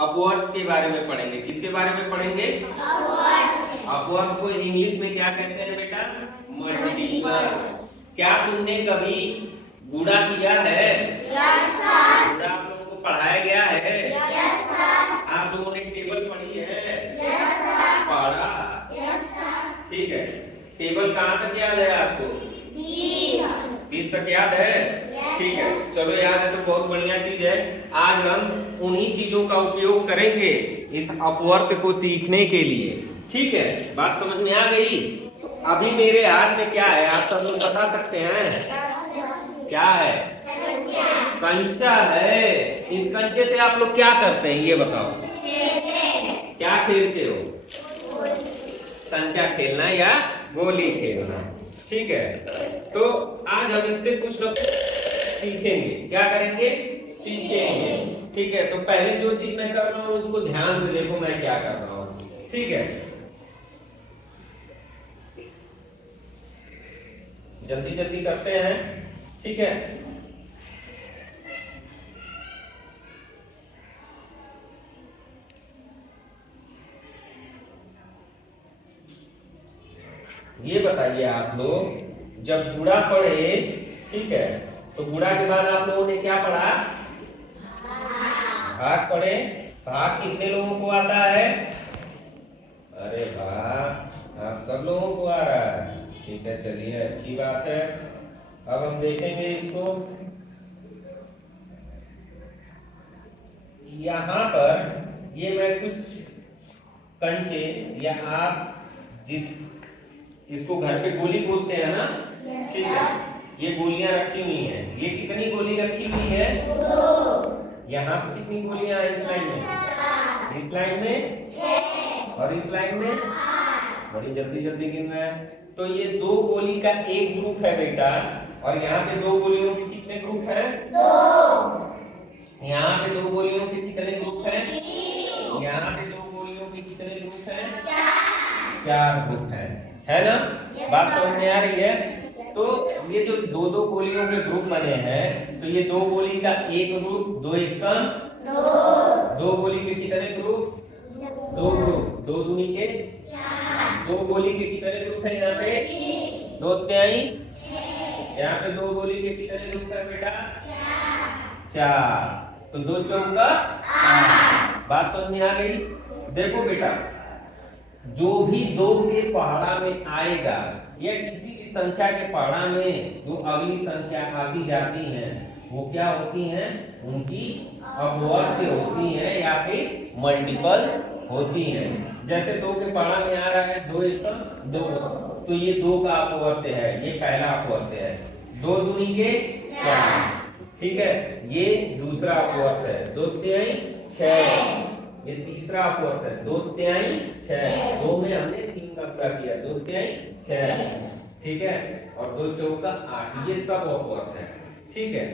अपवर्त के बारे में पढ़ेंगे। किसके बारे में पढ़ेंगे? अपवर्त को इंग्लिश में क्या कहते हैं बेटा? मल्टीपल। क्या तुमने कभी गुणा किया है? Yes sir. गुणा आप लोगों को पढ़ाया गया है? Yes sir. आप लोगों ने टेबल पढ़ी है? Yes sir. पढ़ा? Yes sir. ठीक है। टेबल कहाँ तक याद है आपको? 20 तक याद है? ठीक है, चलो याद है तो बहुत बढ़िया चीज है। आज हम उन्हीं चीजों का उपयोग करेंगे इस अपवर्त को सीखने के लिए। ठीक है, बात समझ में आ गई? अभी मेरे हाथ में क्या है आप सब लोग बता सकते हैं? क्या है? कंचा है। इस कंचे से आप लोग क्या करते हैं ये बताओ? क्या खेलते हो? कंचा खेलना या गोली खेलना। ठीक है, तो आज हम इससे कुछ लोग सीखेंगे। क्या करेंगे? सीखेंगे। ठीक है, तो पहले जो चीज मैं कर रहा हूँ उसको ध्यान से देखो मैं क्या कर रहा हूँ। ठीक है, जल्दी जल्दी करते हैं। ठीक है, ये बताइए आप लोग जब गुणा पढ़े, ठीक है, तो गुणा के बाद आप लोगों ने क्या पढ़ा? भाग पढ़े। भाग कितने लोगों को आता है? अरे वाह, आप सब लोगों को आ रहा है। ठीक है, चलिए अच्छी बात है। अब हम देखेंगे इसको। यहाँ पर ये मैं कुछ कंचे या आप जिस इसको घर पे गोली बोलते हैं ना, ठीक है, ये गोलियां रखी हुई हैं। ये कितनी गोली रखी हुई है? 2। यहाँ पे कितनी गोलियां हैं इस लाइन में? इस लाइन में 6 और इस लाइन में 8। बड़ी जल्दी जल्दी गिन रहे हैं। तो ये 2 गोली का एक ग्रुप है बेटा, और यहाँ पे 2 गोलियों के कितने ग्रुप हैं? 2। यहाँ पे 2 गोलियों के कितने ग्रुप हैं? 3। यहाँ पे 2 गोलियों के कितने ग्रुप हैं? 4 ग्रुप हैं, है ना? बात समझ में आ रही है? तो ये जो 2-2 गोलियों के ग्रुप बने हैं, तो ये 2 गोली का एक ग्रुप, 2 एकम 2 गोली के कितने ग्रुप? 2 ग्रुप, 2 दूनी के 4। 2 गोली के कितने ग्रुप है यहाँ पे? 2 तिहाई 6। यहाँ पे 2 गोली के कितने ग्रुप है बेटा? 4। तो 2 चौका 8। बात समझ में आ गई? देखो बेटा, जो भी 2 के पहाड़ा में आएगा या किसी भी संख्या के पहाड़ा में जो अगली संख्या आती जाती हैं वो क्या होती हैं? उनकी अपवर्त होती हैं या फिर मल्टीपल होती हैं। जैसे 2 के पहाड़ा में आ रहा है 2 एकम 2, तो ये 2 का अपवर्त है, ये पहला अपवर्त है। 2 दूनी के 4, ठीक है, ये दूसरा अपवर्त है। 2 तिहाई 6, ये तीसरा अपवर्त है। 2 तिहाई 6, 2 में हमने 3 का पूरा किया, 2 तिहाई 6, ठीक है, और 2 चौका 8, ये सब अपवर्त है। ठीक है,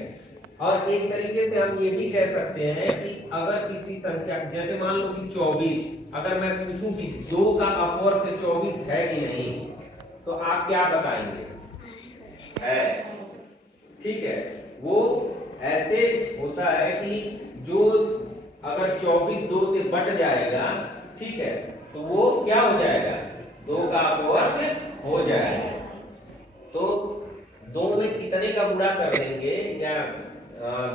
और एक तरीके से हम ये भी कह सकते हैं कि अगर किसी संख्या, जैसे मान लो कि 24, अगर मैं पूछूं कि 2 का अपवर्त 24 है कि नहीं, तो आप क्या बताएंगे? है। ठीक है, वो ऐसे होता है कि जो अगर 24 2 से बट जाएगा, ठीक है, तो वो क्या हो जाएगा? 2 का अपवर्त हो जाएगा। तो 2 में कितने का गुणा कर देंगे या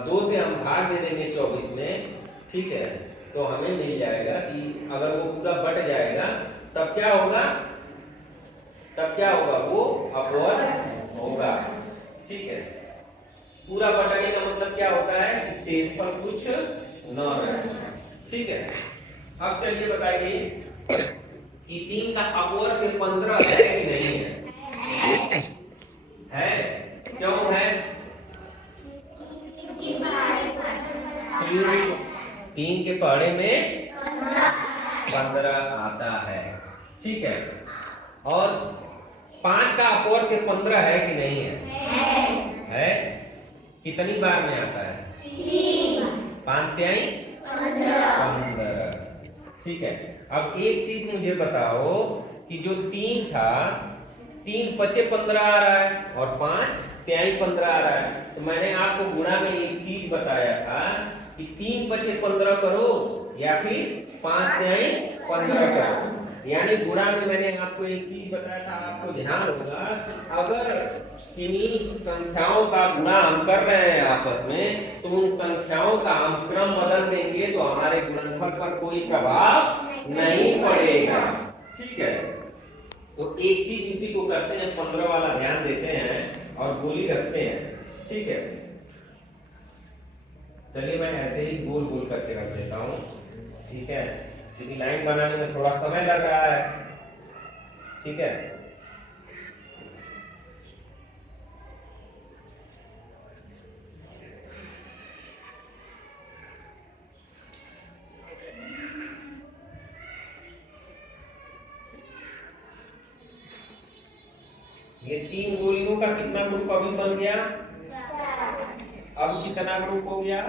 2 से हम भाग दे देंगे 24 में, ठीक है, तो हमें मिल जाएगा कि अगर वो पूरा बट जाएगा तब क्या होगा? तब क्या होगा? वो अपवर्त होगा। ठीक है, पूरा बटाने का मतलब क्या होता है कि शेष पर कुछ न रहे। ठीक है, अब चलिए बताइए कि 3 का अपवर्त 15 है कि नहीं है? है। क्यों है? 3 के पहाड़े में 15 आता है। ठीक है, और 5 का अपवर्त 15 है कि नहीं है? है। कितनी बार में आता है? 5 तिहाई 15। ठीक है, अब एक चीज मुझे बताओ कि जो 3 था, 3 पचे 15 आ रहा है और 5 तिहाई 15 आ रहा है। तो मैंने आपको गुणा में एक चीज बताया था कि 3 पचे 15 करो या फिर 5 तिहाई 15 का। यानी गुणा में मैंने आपको एक चीज बताया था, आपको ध्यान होगा, अगर किन्हीं संख्याओं का गुणा हम कर रहे हैं आपस में, तो उन संख्याओं का हम क्रम बदल देंगे तो हमारे गुणनफल पर कोई प्रभाव नहीं पड़ेगा। ठीक है, तो एक चीज इसी को करते हैं, 15 वाला ध्यान देते हैं और गोली रखते हैं। ठीक है, चलिए मैं ऐसे ही गोल गोल करके रख देता हूँ। ठीक है, क्योंकि लाइन बनाने में थोड़ा समय लग रहा है। ठीक है, ये 3 गोलियों का कितना ग्रुप अभी बन गया? अब कितना ग्रुप हो गया?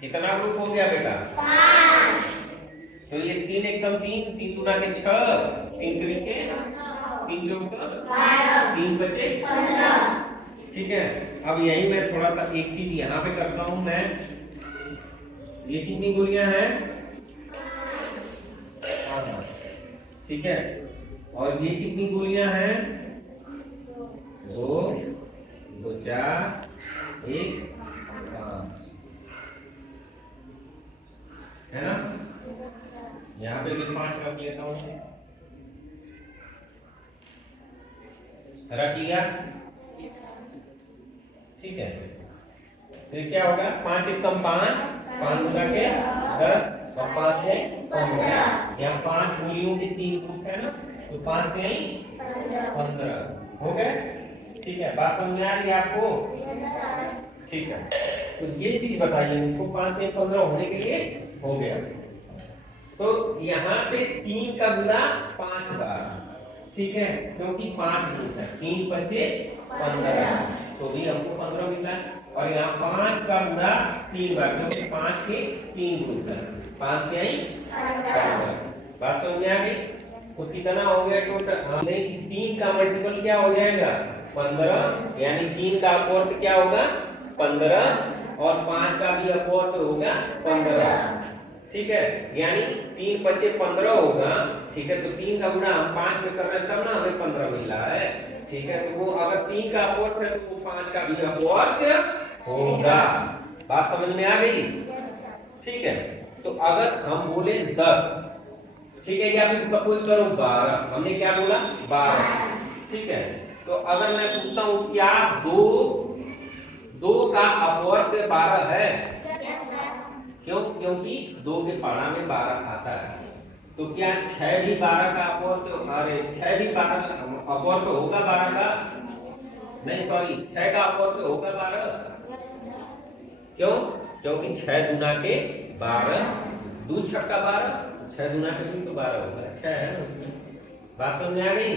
कितना ग्रुप हो गया बेटा? 5। तो ये 3 एकदम 3, 3 गुना के 6, 3 तरीके 3 चौका 3 बचे 15। ठीक है, अब यही मैं थोड़ा सा एक चीज यहाँ पे करता हूँ मैं। ये कितनी गोलियां हैं? 5। ठीक है, और ये कितनी गोलियां हैं? 2, 2 4, 1 5, है ना? यहाँ पे भी 5 रख लेता हूँ। रख लिया? ठीक है, फिर क्या होगा? 5 एकम 5, 5 गुना के 10 और 5 है 15। यहाँ 5 गोलियों के 3 ग्रुप है ना, तो 5 से 15 हो गए। ठीक है, बात समझ में आ रही है आपको? ठीक है, तो ये चीज बताइए इनको, 5 से 15 होने के लिए हो गया। तो यहाँ पे 3 का गुना 5 बार। ठीक है, क्योंकि 5 है, 3 बचे 15, तो भी हमको 15 मिला है। और यहाँ 5 का गुना 3 बार, क्योंकि 5 के 3 ग्रुप है, 5 के आई 15। बात समझ में आ गई? तो कितना हो गया टोटल? हमने 3 का मल्टीपल क्या हो जाएगा? 15, यानी 3 का अपवर्त क्या होगा? 15, और 5 का भी अपवर्त होगा 15। ठीक है, यानी 3 बचे 15 होगा। ठीक है, तो 3 का गुणा हम 5 में कर रहे हैं, तब ना हमें 15 मिल रहा है। ठीक है, तो वो अगर 3 का अपवर्त है तो वो 5 का भी अपवर्त होगा। बात समझ में आ गई? ठीक है, तो अगर हम बोले 10, ठीक है, या फिर सपोज करो 12, हमने क्या बोला? 12। ठीक है, तो अगर मैं पूछता हूँ क्या 2 का अपवर्त 12 है? क्यों? क्योंकि 2 के पढ़ा में 12 आता है। तो क्या 6 भी 12 का अपवर्त? अरे 6 भी 12 अपवर्त होगा 12 का? नहीं सॉरी, 6 का अपवर्त होगा 12। क्यों? क्योंकि 6 गुना के 12, 2 छक्का 12, 6 गुना के भी तो 12 होगा, 6 है ना उसमें। बात समझ में आ गई?